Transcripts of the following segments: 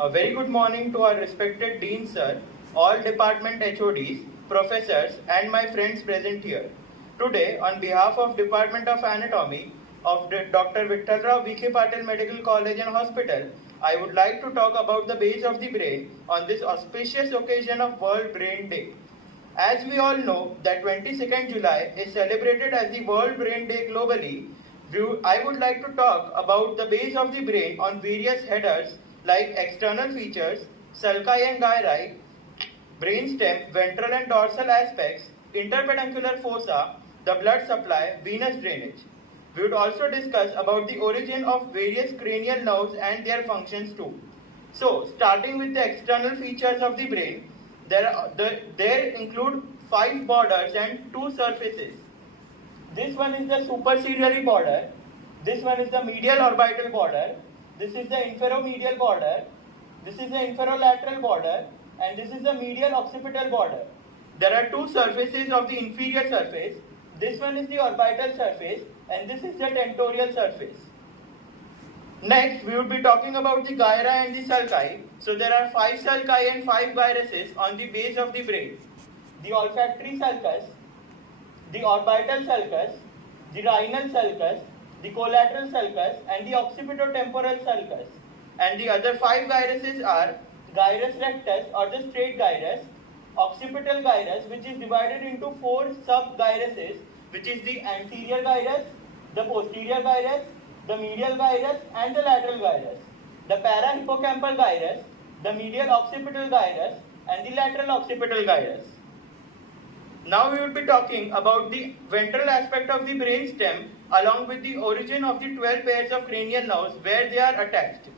A very good morning to our respected Dean Sir, all department HODs, professors and my friends present here. Today, on behalf of Department of Anatomy of Dr. Vittalrao V.K. Patil Medical College and Hospital, I would like to talk about the base of the brain on this auspicious occasion of World Brain Day. As we all know that 22nd July is celebrated as the World Brain Day globally, I would like to talk about the base of the brain on various headers like external features, sulci and gyri, brainstem, ventral and dorsal aspects, interpeduncular fossa, the blood supply, venous drainage. We would also discuss about the origin of various cranial nerves and their functions too. So, starting with the external features of the brain, there include 5 borders and 2 surfaces. This one is the superciliary border, this one is the medial orbital border, this is the inferomedial border, this is the inferolateral border, and this is the medial occipital border. There are 2 surfaces of the inferior surface. This one is the orbital surface and this is the tentorial surface. Next, we will be talking about the gyri and the sulci. So there are 5 sulci and 5 gyruses on the base of the brain. The olfactory sulcus, the orbital sulcus, the rhinal sulcus, the collateral sulcus and the occipitotemporal sulcus. And the other 5 gyruses are gyrus rectus or the straight gyrus, occipital gyrus which is divided into 4 sub-gyruses, which is the anterior gyrus, the posterior gyrus, the medial gyrus and the lateral gyrus, the parahippocampal gyrus, the medial occipital gyrus and the lateral occipital gyrus. Now we will be talking about the ventral aspect of the brain stem along with the origin of the 12 pairs of cranial nerves where they are attached.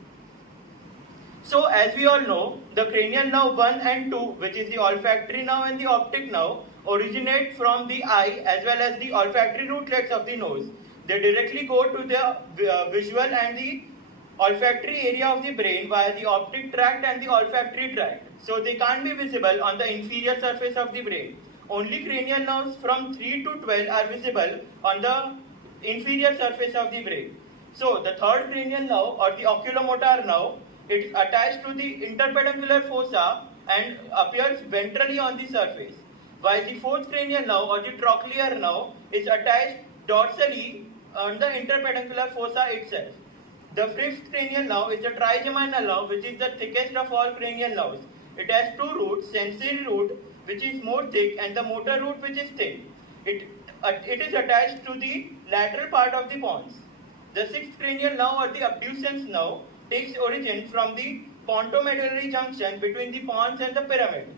So as we all know, the cranial nerve 1 and 2, which is the olfactory nerve and the optic nerve, originate from the eye as well as the olfactory rootlets of the nose. They directly go to the visual and the olfactory area of the brain via the optic tract and the olfactory tract. So they can't be visible on the inferior surface of the brain. Only cranial nerves from 3 to 12 are visible on the inferior surface of the brain. So the third cranial nerve or the oculomotor nerve, it is attached to the interpeduncular fossa and appears ventrally on the surface. While the fourth cranial nerve or the trochlear nerve is attached dorsally on the interpeduncular fossa itself. The fifth cranial nerve is the trigeminal nerve, which is the thickest of all cranial nerves. It has 2 roots, sensory root which is more thick and the motor root which is thin. It is attached to the lateral part of the pons. The sixth cranial nerve or the abducens nerve takes origin from the pontomedullary junction between the pons and the pyramid.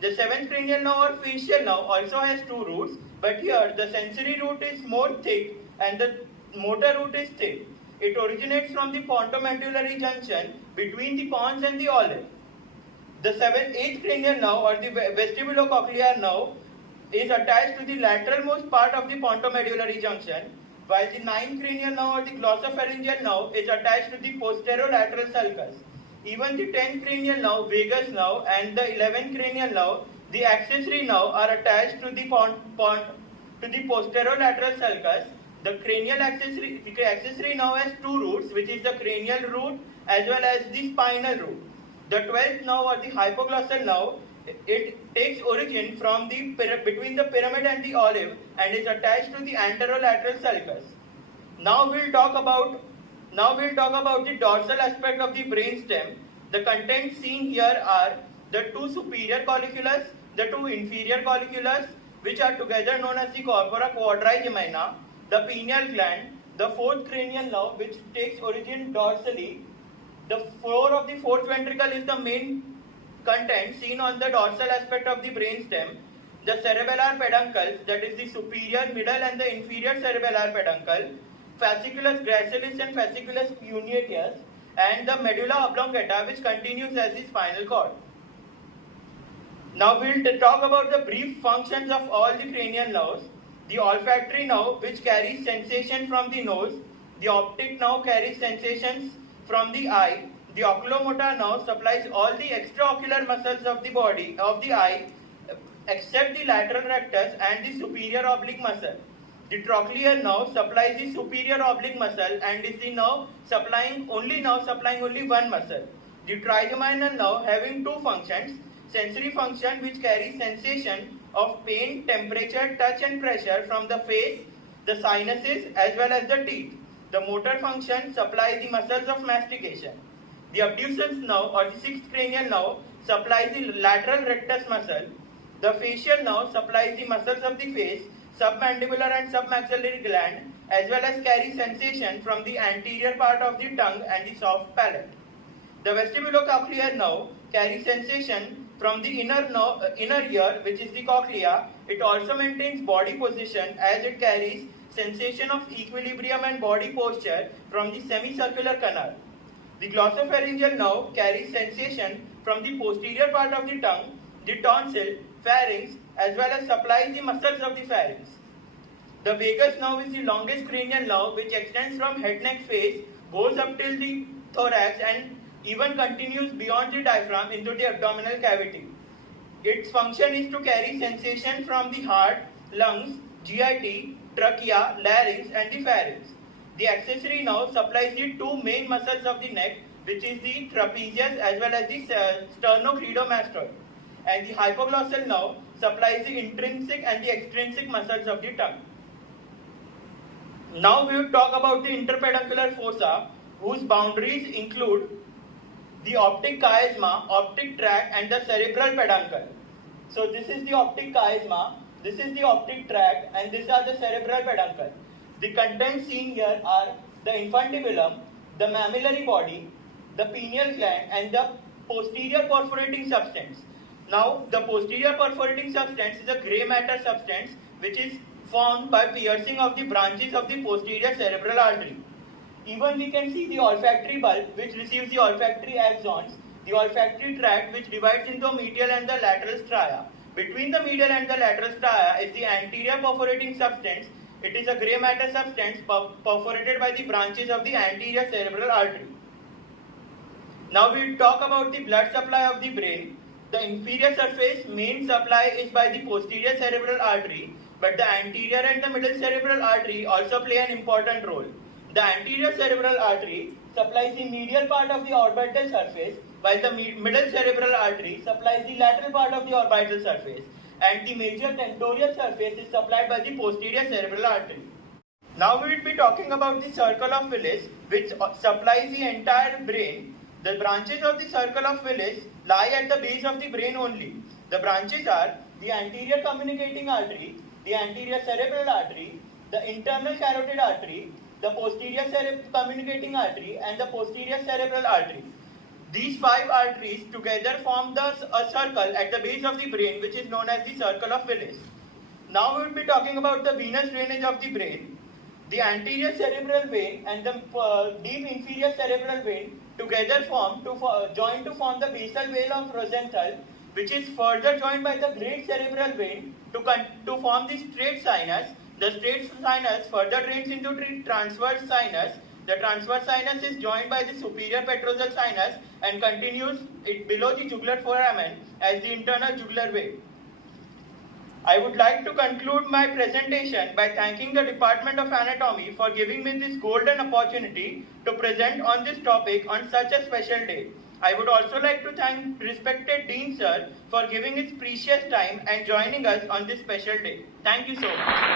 The seventh cranial nerve or facial nerve also has 2 roots, but here the sensory root is more thick and the motor root is thin. It originates from the pontomedullary junction between the pons and the olive. The 8th cranial nerve or the vestibulocochlear nerve is attached to the lateralmost part of the pontomedullary junction, while the 9th cranial nerve or the glossopharyngeal nerve is attached to the posterolateral sulcus. Even the 10th cranial nerve, vagus nerve, and the 11th cranial nerve, the accessory nerve, are attached to the posterolateral sulcus. The cranial accessory nerve has 2 roots, which is the cranial root as well as the spinal root. The 12th nerve or the hypoglossal nerve, it takes origin from between the pyramid and the olive and is attached to the anterolateral sulcus. Now we'll talk about the dorsal aspect of the brain stem. The contents seen here are the 2 superior colliculus, the 2 inferior colliculus, which are together known as the corpora quadrigemina, the pineal gland, the 4th cranial nerve which takes origin dorsally. The floor of the 4th ventricle is the main content seen on the dorsal aspect of the brain stem. The cerebellar peduncles, that is the superior, middle and the inferior cerebellar peduncle, fasciculus gracilis and fasciculus cuneatus, and the medulla oblongata which continues as the spinal cord. Now we will talk about the brief functions of all the cranial nerves. The olfactory nerve which carries sensation from the nose, the optic nerve carries sensations from the eye, the oculomotor nerve supplies all the extraocular muscles of the body, of the eye, except the lateral rectus and the superior oblique muscle. The trochlear nerve supplies the superior oblique muscle and is the nerve supplying only one muscle. The trigeminal nerve having two functions: sensory function, which carries sensation of pain, temperature, touch and pressure from the face, the sinuses as well as the teeth. The motor function supplies the muscles of mastication. The abducens nerve or the sixth cranial nerve supplies the lateral rectus muscle. The facial nerve supplies the muscles of the face, submandibular and submaxillary gland, as well as carries sensation from the anterior part of the tongue and the soft palate. The vestibulocochlear nerve carries sensation from the inner ear, which is the cochlea. It also maintains body position as it carries sensation of equilibrium and body posture from the semicircular canal. The glossopharyngeal nerve carries sensation from the posterior part of the tongue, the tonsil, pharynx, as well as supplies the muscles of the pharynx. The vagus nerve is the longest cranial nerve which extends from head-neck face, goes up till the thorax and even continues beyond the diaphragm into the abdominal cavity. Its function is to carry sensation from the heart, lungs, GIT, trachea, larynx and the pharynx. The accessory nerve supplies the two main muscles of the neck, which is the trapezius as well as the sternocleidomastoid. And the hypoglossal nerve supplies the intrinsic and the extrinsic muscles of the tongue. Now we will talk about the interpeduncular fossa, whose boundaries include the optic chiasma, optic tract and the cerebral peduncle. So this is the optic chiasma, this is the optic tract and these are the cerebral peduncle. The contents seen here are the infundibulum, the mammillary body, the pineal gland and the posterior perforating substance. Now the posterior perforating substance is a grey matter substance which is formed by piercing of the branches of the posterior cerebral artery. Even we can see the olfactory bulb which receives the olfactory axons, the olfactory tract which divides into medial and the lateral stria. Between the medial and the lateral stria is the anterior perforating substance. It is a grey matter substance perforated by the branches of the anterior cerebral artery. Now we will talk about the blood supply of the brain. The inferior surface main supply is by the posterior cerebral artery, but the anterior and the middle cerebral artery also play an important role. The anterior cerebral artery supplies the medial part of the orbital surface, while the middle cerebral artery supplies the lateral part of the orbital surface, and the major tentorial surface is supplied by the posterior cerebral artery. Now we will be talking about the circle of Willis, which supplies the entire brain. The branches of the circle of Willis lie at the base of the brain only. The branches are the anterior communicating artery, the anterior cerebral artery, the internal carotid artery, the posterior communicating artery and the posterior cerebral artery. These five arteries together form a circle at the base of the brain which is known as the circle of Willis. Now we will be talking about the venous drainage of the brain. The anterior cerebral vein and the deep inferior cerebral vein together join to form the basal veil of Rosenthal, which is further joined by the great cerebral vein to form the straight sinus. The straight sinus further drains into the transverse sinus. The transverse sinus is joined by the superior petrosal sinus and continues it below the jugular foramen as the internal jugular vein. I would like to conclude my presentation by thanking the Department of Anatomy for giving me this golden opportunity to present on this topic on such a special day. I would also like to thank respected Dean Sir for giving his precious time and joining us on this special day. Thank you so much.